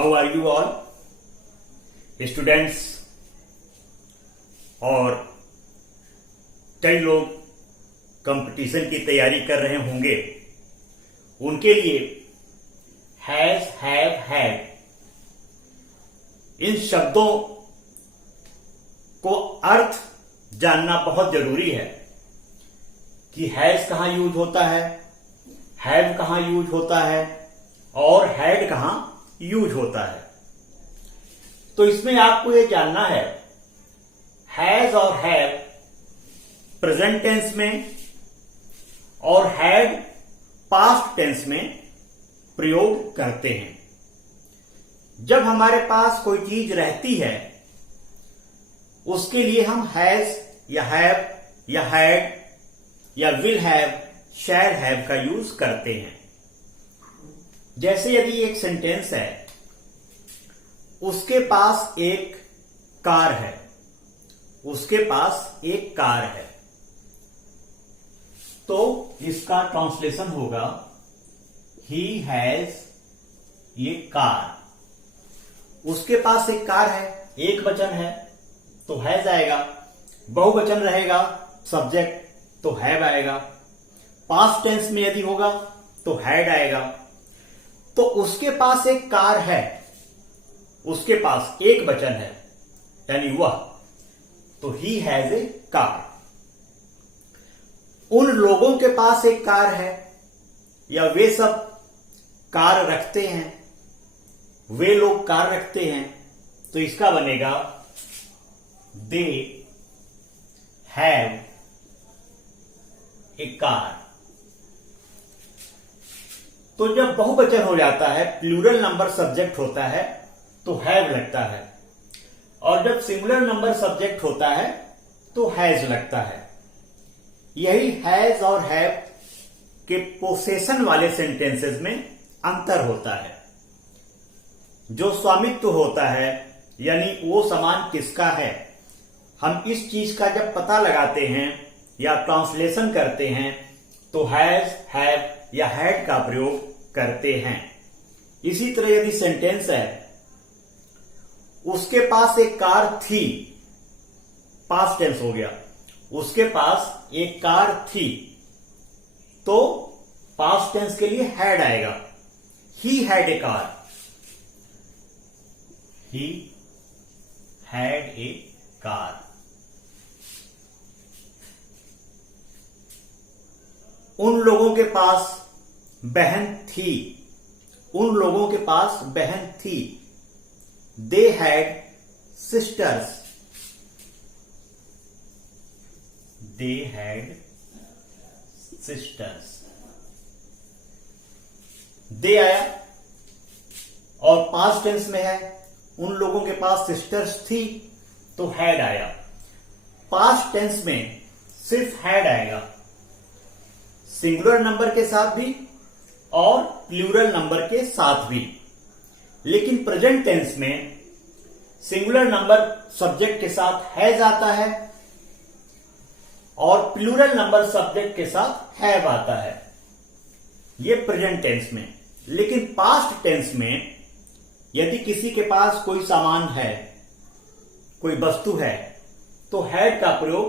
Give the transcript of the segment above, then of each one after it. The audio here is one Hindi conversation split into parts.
How are you all students. और कई लोग कंपटीशन की तैयारी कर रहे होंगे, उनके लिए हैज, हैव, हैड इन शब्दों को अर्थ जानना बहुत जरूरी है कि हैज कहां यूज होता है, हैव कहां यूज होता है और हैड कहां यूज होता है। तो इसमें आपको यह जानना है हैज और हैव प्रेजेंट टेंस में और हैड पास्ट टेंस में प्रयोग करते हैं। जब हमारे पास कोई चीज रहती है उसके लिए हम हैज या हैव या हैड या विल हैव, शैल हैव का यूज करते हैं। जैसे यदि एक सेंटेंस है, उसके पास एक कार है, उसके पास एक कार है, तो इसका ट्रांसलेशन होगा ही हैज ए कार। उसके पास एक कार है, एक वचन है तो हैज आएगा, बहुवचन रहेगा सब्जेक्ट तो हैव आएगा, पास्ट टेंस में यदि होगा तो हैड आएगा। तो उसके पास एक कार है, उसके पास एक वचन है यानी वह, तो ही हैज ए कार। उन लोगों के पास एक कार है या वे सब कार रखते हैं, वे लोग कार रखते हैं, तो इसका बनेगा दे हैव ए कार। तो जब बहुवचन हो जाता है, प्लूरल नंबर सब्जेक्ट होता है तो हैव लगता है, और जब सिंगुलर नंबर सब्जेक्ट होता है तो हैज लगता है। यही हैज और हैव के पोसेशन वाले सेंटेंसेस में अंतर होता है। जो स्वामित्व होता है यानी वो सामान किसका है, हम इस चीज का जब पता लगाते हैं या ट्रांसलेशन करते हैं तो हैज, हैव या हैड का प्रयोग करते हैं। इसी तरह यदि सेंटेंस है उसके पास एक कार थी, पास्ट टेंस हो गया, उसके पास एक कार थी, तो पास्ट टेंस के लिए हैड आएगा, he had a car, he had a car. उन लोगों के पास बहन थी, उन लोगों के पास बहन थी, they had sisters, they had sisters. दे आया और पास्ट टेंस में है, उन लोगों के पास सिस्टर्स थी तो हैड आया। पास्ट टेंस में सिर्फ हैड आएगा, सिंगुलर नंबर के साथ भी और प्लूरल नंबर के साथ भी। लेकिन प्रेजेंट टेंस में सिंगुलर नंबर सब्जेक्ट के साथ हैज आता है और प्लूरल नंबर सब्जेक्ट के साथ हैव आता है, ये प्रेजेंट टेंस में। लेकिन पास्ट टेंस में यदि किसी के पास कोई सामान है, कोई वस्तु है, तो हैड का प्रयोग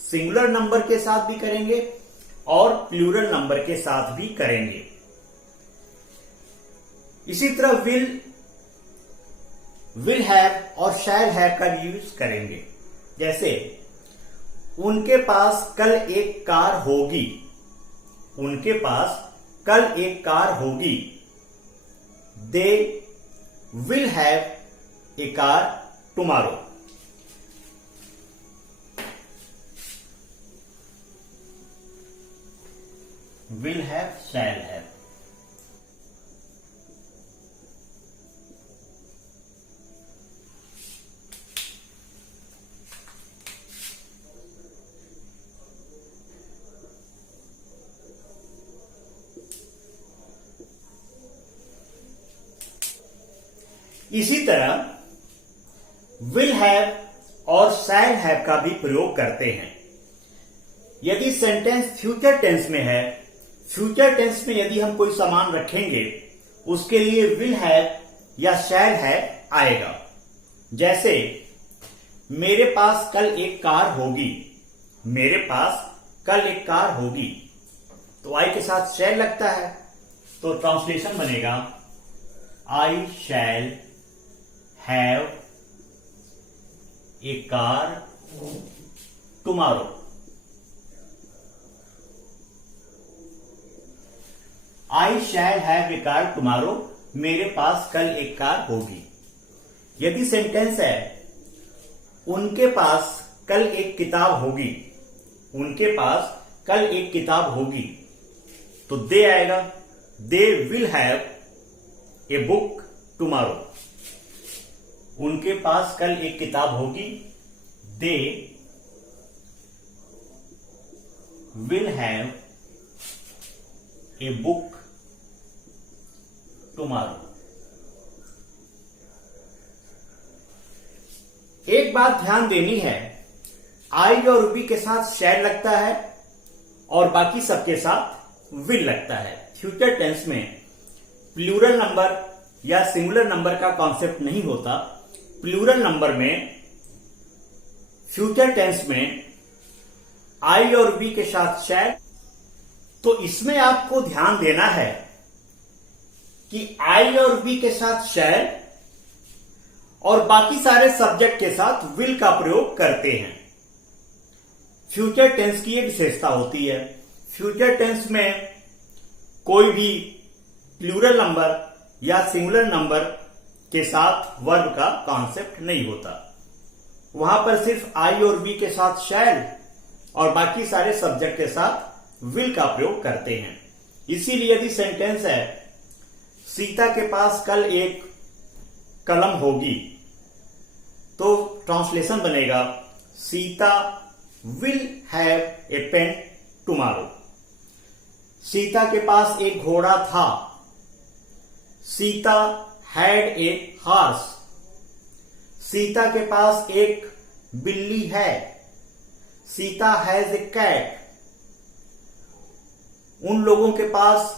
सिंगुलर नंबर के साथ भी करेंगे और प्लूरल नंबर के साथ भी करेंगे। इसी तरह विल हैव और शैल हैव का यूज करेंगे। जैसे उनके पास कल एक कार होगी, उनके पास कल एक कार होगी, they will have a car tomorrow. Will have, shall have. इसी तरह विल हैव और शैल हैव का भी प्रयोग करते हैं। यदि सेंटेंस फ्यूचर टेंस में है, फ्यूचर टेंस में यदि हम कोई सामान रखेंगे उसके लिए विल हैव या शैल है आएगा। जैसे मेरे पास कल एक कार होगी, मेरे पास कल एक कार होगी, तो आई के साथ शैल लगता है, तो ट्रांसलेशन बनेगा I shall have a car tomorrow. I shall have a car tomorrow, मेरे पास कल एक कार होगी। यदि सेंटेंस है उनके पास कल एक किताब होगी, उनके पास कल एक किताब होगी, तो दे आएगा, they will have a book tomorrow. उनके पास कल एक किताब होगी, they will have a book tomorrow. एक बात ध्यान देनी है, आई और बी के साथ शैल लगता है और बाकी सबके साथ विल लगता है। फ्यूचर टेंस में प्लूरल नंबर या सिंगुलर नंबर का कॉन्सेप्ट नहीं होता। प्लूरल नंबर में फ्यूचर टेंस में आई और बी के साथ शैल। तो इसमें आपको ध्यान देना है कि आई और बी के साथ शैल और बाकी सारे सब्जेक्ट के साथ विल का प्रयोग करते हैं। फ्यूचर टेंस की एक विशेषता होती है, फ्यूचर टेंस में कोई भी प्लूरल नंबर या सिंगुलर नंबर के साथ वर्ब का कॉन्सेप्ट नहीं होता। वहां पर सिर्फ आई और बी के साथ शैल और बाकी सारे सब्जेक्ट के साथ विल का प्रयोग करते हैं। इसीलिए यदि सेंटेंस है सीता के पास कल एक कलम होगी, तो ट्रांसलेशन बनेगा Sita will have a pen tomorrow. Sita के पास एक घोड़ा था, Sita had a horse. Sita के पास एक बिल्ली है, सीता हैज ए कैट। उन लोगों के पास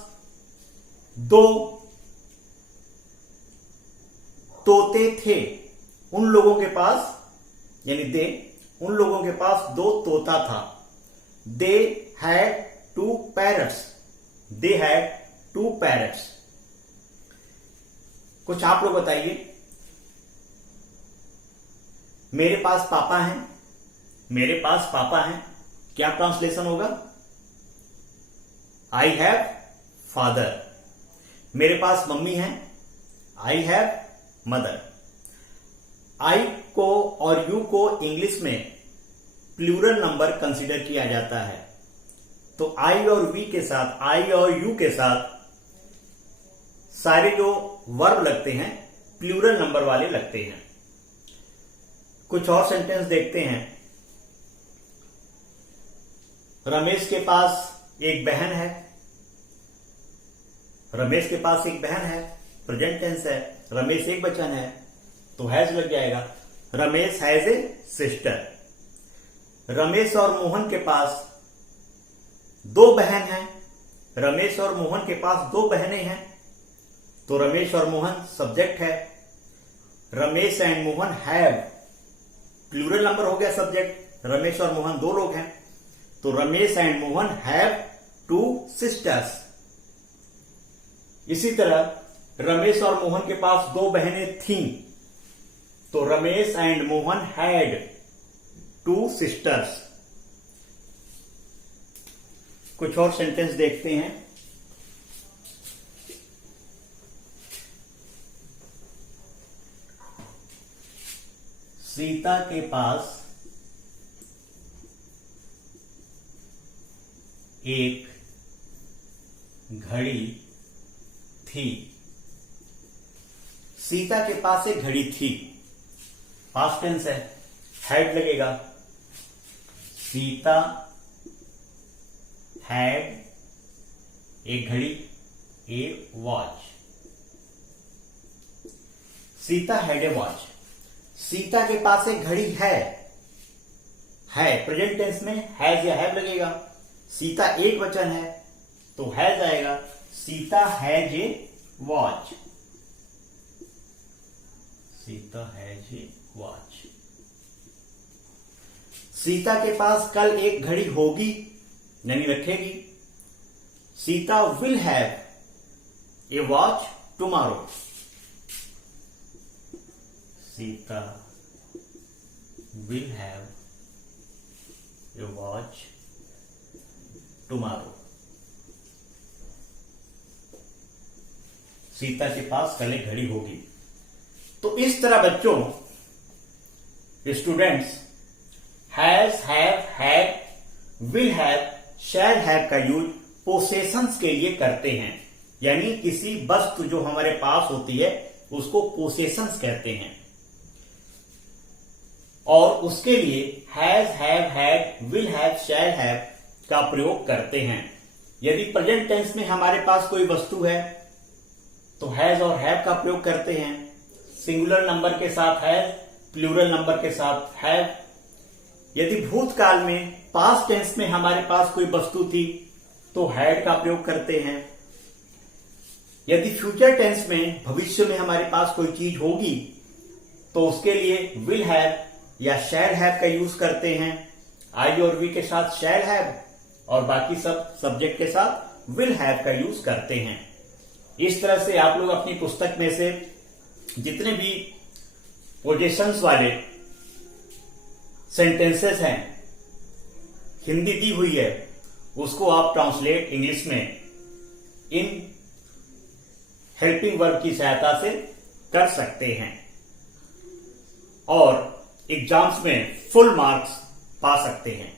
दो तोते थे, उन लोगों के पास यानी दे, उन लोगों के पास दो तोता था। They had two parrots, they had two parrots. कुछ आप लोग बताइए, मेरे पास पापा हैं, मेरे पास पापा हैं, क्या ट्रांसलेशन होगा? I have father. मेरे पास मम्मी है, आई हैव मदर। आई को और यू को इंग्लिश में प्लूरल नंबर कंसीडर किया जाता है। तो आई और वी के साथ, आई और यू के साथ सारे जो वर्ब लगते हैं प्लूरल नंबर वाले लगते हैं। कुछ और सेंटेंस देखते हैं। रमेश के पास एक बहन है, रमेश के पास एक बहन है, प्रेजेंट टेंस है, रमेश एक वचन है, तो हैज लग जाएगा। Ramesh has a sister. Ramesh और मोहन के पास दो बहन हैं, रमेश और मोहन के पास दो बहनें हैं, तो रमेश और मोहन सब्जेक्ट है। Ramesh and Mohan have, plural number हो गया सब्जेक्ट, रमेश और मोहन दो लोग हैं, तो Ramesh and Mohan have two sisters. इसी तरह रमेश और मोहन के पास दो बहनें थीं, तो Ramesh and Mohan had two sisters. कुछ और सेंटेंस देखते हैं। सीता के पास एक घड़ी थी। सीता के पास एक घड़ी थी, पास्ट टेंस है, हैड लगेगा। सीता हैड एक घड़ी, a watch. Sita had a watch. Sita के पास एक घड़ी है प्रेजेंट टेंस में हैज या हैव लगेगा। सीता एक वचन है तो हैज आएगा, Sita has a watch. Sita has a watch. Sita के पास कल एक घड़ी होगी यानी रखेगी। Sita will have a watch tomorrow. Sita will have a watch tomorrow. Sita के पास कल एक घड़ी होगी। तो इस तरह बच्चों students has, have, had, will have, shall have का यूज पोसेशंस के लिए करते हैं। यानी किसी वस्तु जो हमारे पास होती है उसको पोसेशंस कहते हैं और उसके लिए has, have, had, will have, shall have का प्रयोग करते हैं। यदि प्रेजेंट टेंस में हमारे पास कोई वस्तु है तो हैज और हैव का प्रयोग करते हैं। सिंगुलर नंबर के साथ हैज, प्लूरल नंबर के साथ हैव। यदि भूतकाल में पास्ट टेंस में हमारे पास कोई वस्तु थी तो हैड का प्रयोग करते हैं। यदि फ्यूचर टेंस में भविष्य में हमारे पास कोई चीज होगी तो उसके लिए विल हैव या शैल हैव का यूज करते हैं। आई और वी के साथ शैल हैव और बाकी सब सब्जेक्ट के साथ विल हैव का यूज करते हैं। इस तरह से आप लोग अपनी पुस्तक में से जितने भी पोजेशंस वाले सेंटेंसेस हैं हिंदी दी हुई है उसको आप ट्रांसलेट इंग्लिश में इन हेल्पिंग वर्ब की सहायता से कर सकते हैं और एग्जाम्स में फुल मार्क्स पा सकते हैं।